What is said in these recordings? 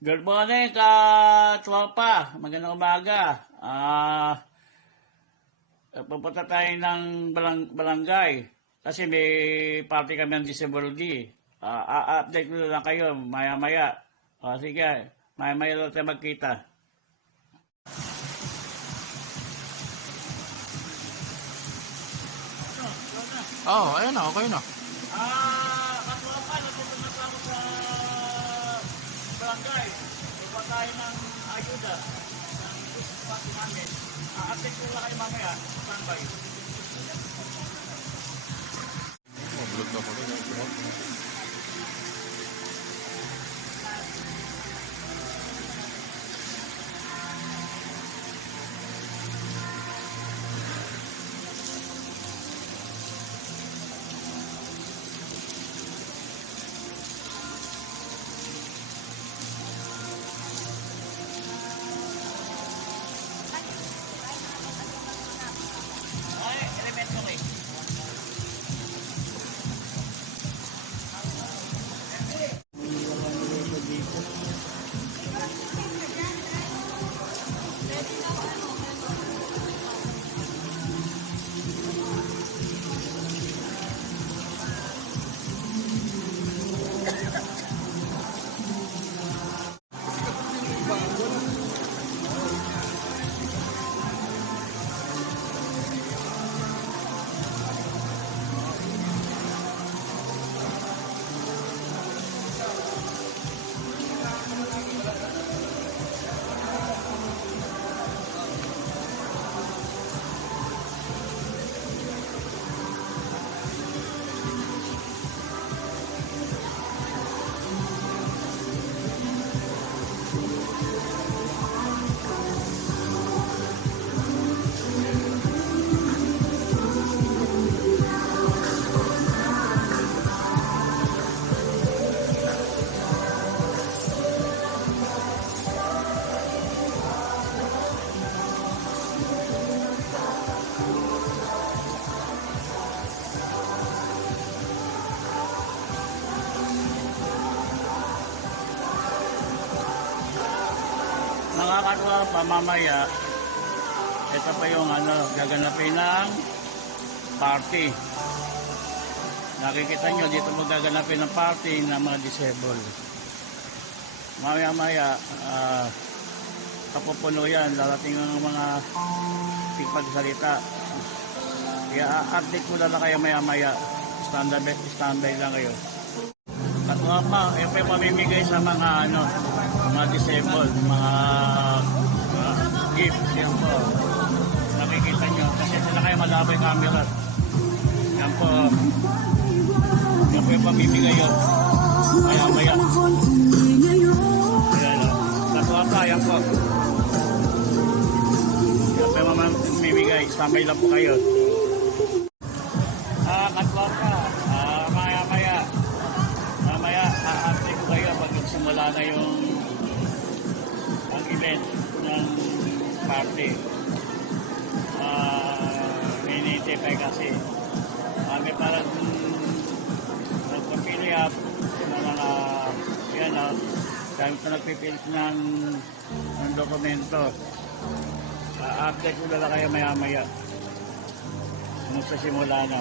Good morning, tropa. Magandang umaga. Pupunta tayo ng barangay kasi may party kami ng DSWD. Update ko lang kayo maya-maya. Sige, maya-maya lang tayo magkita. Ayun na, okay na. Katropa, natutunan na ako sa barangay. Pupunta tayo ng ayuda ng party namin. Update ko lang kayo mamaya. Standby. Vlog na ko rin. Mga katropa, mamaya, ito pa yung gaganapin ng party. Nakikita nyo, dito mo gaganapin ng party ng mga disabled. Mamaya-maya, kapupuno yan, darating ang mga tigpagsalita. Kaya update ko lang kayo maya-maya. Standby lang kayo. Katropa, yan pa yung mamimigay sa mga mga disabled, mga gifts, yan po. Nakikita nyo, kasi sila kayo malabo yung camera. Yan po yung pamimigay yun. Maya-maya. Ayan o. Katropa, yan po. Yan po yung mamimigay. Standby lang po kayo. Katropa, maya-maya. Mamaya, update ko kayo pag simula na yung ang event ng party. Hinihintay kasi may parang nagpapili up na mga yan dahil sa nagpipilit ng dokumento. Update ko lang kayo maya-maya kung sa simula na.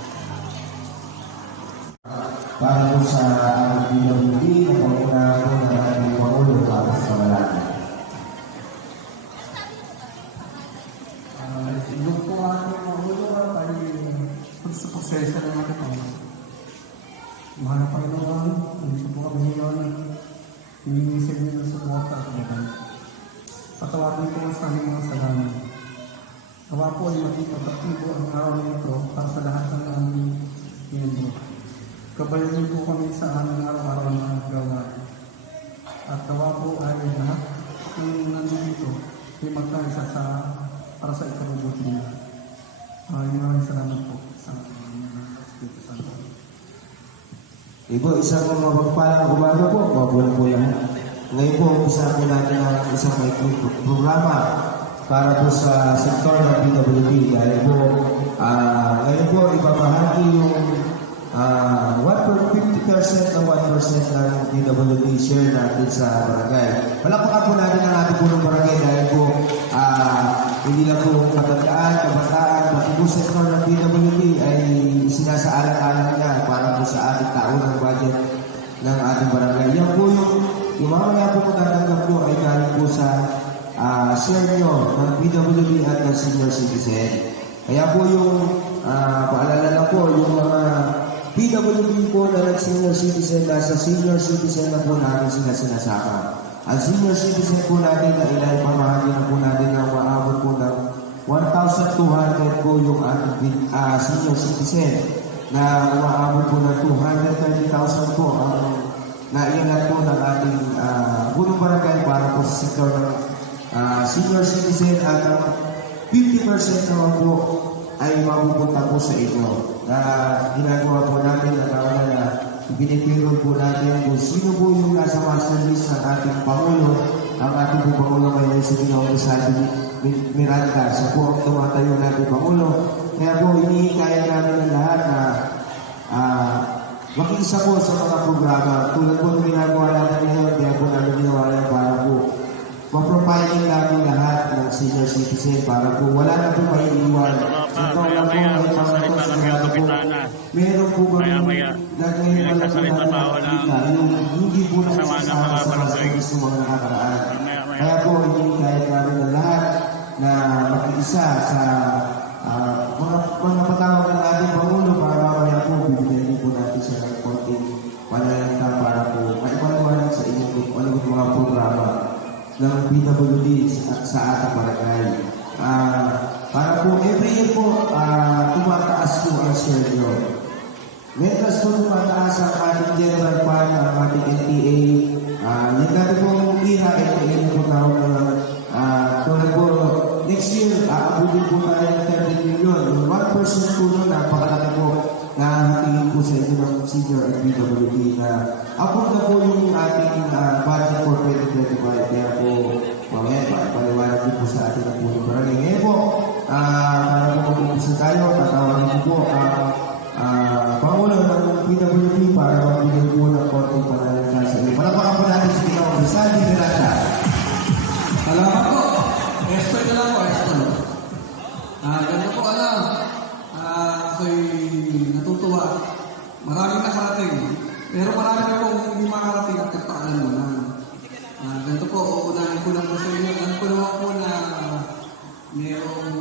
Para po sa DWD na panguna po ng ating Pangulo para sa Malaki. Yung po ating Pangulo ay pagsapasensya ng ating Pangulo. Mahal na Panginoon, hindi po kami ngayon, hinihinisip niyo ng suporta at kabagan. Patawarin po sa aming mga salamin. Nawa po ay maging ataktibo ang araw na ito para sa lahat ng aming miyembro. Kabayan niyo po kami sa aming araw-araw na gawain. At nawa po ay lahat ng nandito ay magkaisa para sa ikabubuti nila. Maraming salamat po sa Espiritu Santo. Ibo, isang mapagpalang umaga po, mabuhay po lahat. Ngayon po, umpisa po natin ang isang may programa para po sa sektor ng PWD. Dahil po, ngayon po, ibabahagi yung 1/50% na 1% ng PWD share natin sa barangay. Palakpakan po natin ang ating punong barangay dahil po hindi lang po katandaan, kabataan, pati po sektor ng PWD ay sinasaalang-alang niya para po sa ating taunang budget ng ating barangay. Yan po yung mamaya po matatanggap nyo ay galing po sa share nyo ng PWD at ng senior citizen. Kaya po yung paalala na po, yung mga PWD po na senior citizen, nasa senior citizen na po natin sila sinasama. Ang senior citizen po natin na ilay pamahagi na po natin ng maabot po ng 1,200 po yung ating senior citizen na maabot po ng 230,000 po ang nailan po ng ating punong barangay para po sa sektor ng senior citizen at 50% naman po ay mapupunta po sa inyo na ginagawa po natin na ibinipirol po natin kung sino po yung nasa master list ng ating Pangulo, ang ating po Pangulo ngayon sa Ginoong Rizaldo Miranda. Siya po ang tumatayo natin Pangulo. Kaya po hinihikaya namin ng lahat na makiisa po sa mga programa. Tulad po ng ginagawa natin ngayon, kaya po namin ginawa yan para po ma-profiling namin lahat ng senior citizen para po wala na po may iwan. Ito lang po may pangatos na po. Meron po ba ngayon wala po natin yung hindi po na isasama sa mga mga nakakaraan. Kaya po hindi kaya namin ng lahat na makiisa sa mga patawag ng ating Pangulo para mamaya po bibigyan po natin siya ng konting panalita para po maipaliwanag sa inyong mga programa ng PWD sa ating barangay. Para po every year po tumataas po ang share nyo. Metras po tumataas ang ating general fund, ang ating NTA. Yung dati pong kira, NTA na po tawag na tulad po next year, aabutin po tayo ng 30 million. Yung 1% po nun, napakalaki po na hatingin po sa inyo ng senior at PWD na approve na po yung ating budget for 2025. Kaya po, mamaya, paliwanag din po sa ating ng punong barangay. Ngayon po, para po mag-umpisa tayo, tatawagin po ang Pangulo ng PWD para magbigay po ng konting panalangka sa inyo. Palapakan po natin si Ginoong Rizaldo Miranda. Salamat po. Estoy na lang po, Estoy. Ganda po ako'y natutuwa. Maraming nakarating. Pero marami na po hindi makarating at nagpaalam mo na. Ganito po, uunahin ko lang po sa inyo. Alam ko naman po na mayroong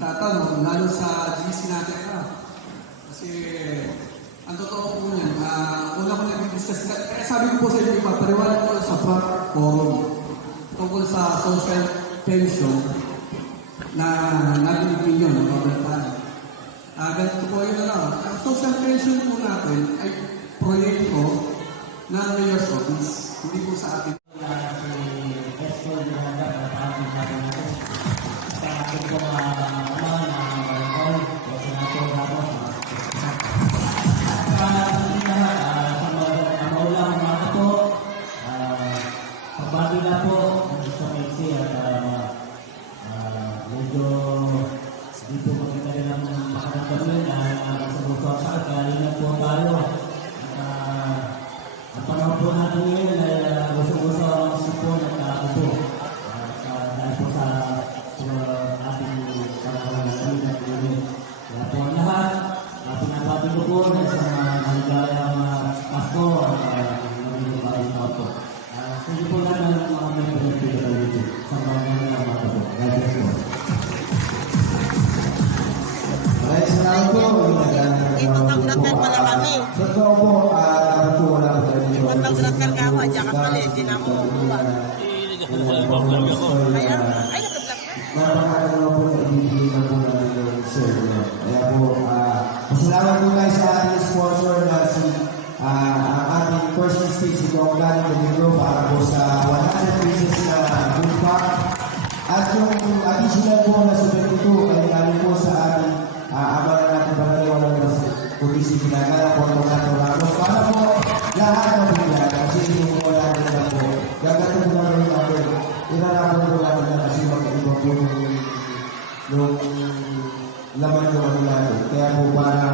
tatanong, lalo sa GC natin Kasi, ang totoo po niyan, una ko nag-discuss, sabi ko po sa inyo, ipapariwalan ko sa front forum tungkol sa social pension na narinig ninyo ng kabantaan. Ganito po yun ang social pension po natin ay proyekto ng Mayor's Office. Hindi po sa atin. Ipag-vlogger pala kami. Totoo po, dapat po wala ko tayo dito. Ipag-vlogger ka mo, dyan ka pala, hindi na ako kukuha. Kaya, ay, nag-vlog ka? Napakalawa po na ibibigay na po namin yung share niya. Kaya po, pasalamat po tayo sa ating sponsor na si ang ating first mistake si Kong Gani Domingos para po sa 100 pieces na food pack. At yung additional po na 72 ay galing po sa ating amaran natin barangay na kundi si Pinagala, Porto Gato Ramos. Para po lahat ng bigyan kasi yung wala rin na po. Gagato po namin natin. Inarapon po natin na kasi mag-iba po yung laman ng ano natin. Kaya po para